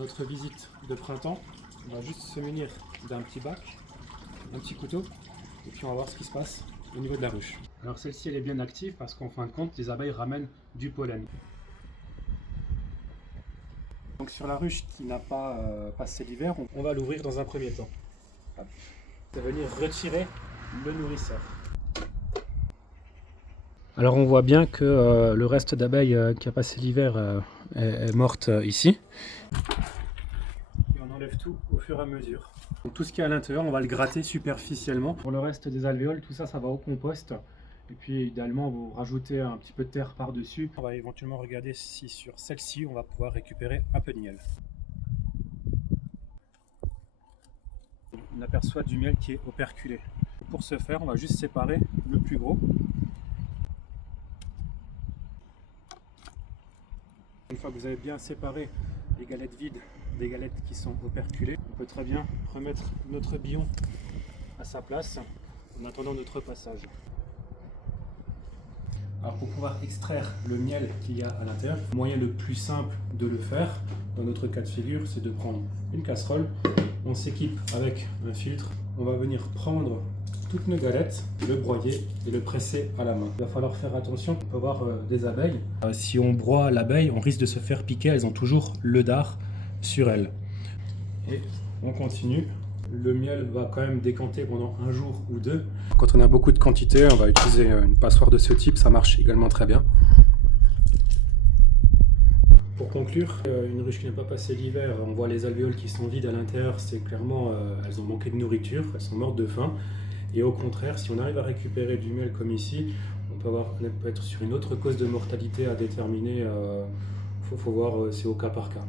notre visite de printemps, on va juste se munir d'un petit bac, un petit couteau, et puis on va voir ce qui se passe au niveau de la ruche. Alors celle-ci elle est bien active parce qu'en fin de compte les abeilles ramènent du pollen. Donc sur la ruche qui n'a pas passé l'hiver, on va l'ouvrir dans un premier temps. C'est venir retirer le nourrisseur. Alors on voit bien que le reste d'abeilles qui a passé l'hiver est morte ici. Et on enlève tout au fur et à mesure. Donc tout ce qui est à l'intérieur, on va le gratter superficiellement. Pour le reste des alvéoles, tout ça, ça va au compost. Et puis idéalement, vous rajoutez un petit peu de terre par-dessus. On va éventuellement regarder si sur celle-ci, on va pouvoir récupérer un peu de miel. On aperçoit du miel qui est operculé. Pour ce faire, on va juste séparer le plus gros. Une fois que vous avez bien séparé les galettes vides des galettes qui sont operculées, on peut très bien remettre notre billon à sa place en attendant notre passage. Alors pour pouvoir extraire le miel qu'il y a à l'intérieur, le moyen le plus simple de le faire, dans notre cas de figure, c'est de prendre une casserole, on s'équipe avec un filtre, on va venir prendre toutes nos galettes, le broyer et le presser à la main. Il va falloir faire attention, on peut avoir des abeilles. Si on broie l'abeille, on risque de se faire piquer, elles ont toujours le dard sur elles. Et on continue. Le miel va quand même décanter pendant un jour ou deux. Quand on a beaucoup de quantité, on va utiliser une passoire de ce type, ça marche également très bien. Pour conclure, une ruche qui n'a pas passé l'hiver, on voit les alvéoles qui sont vides à l'intérieur, c'est clairement, elles ont manqué de nourriture, elles sont mortes de faim. Et au contraire, si on arrive à récupérer du miel comme ici, on peut être sur une autre cause de mortalité à déterminer. Faut voir, c'est au cas par cas.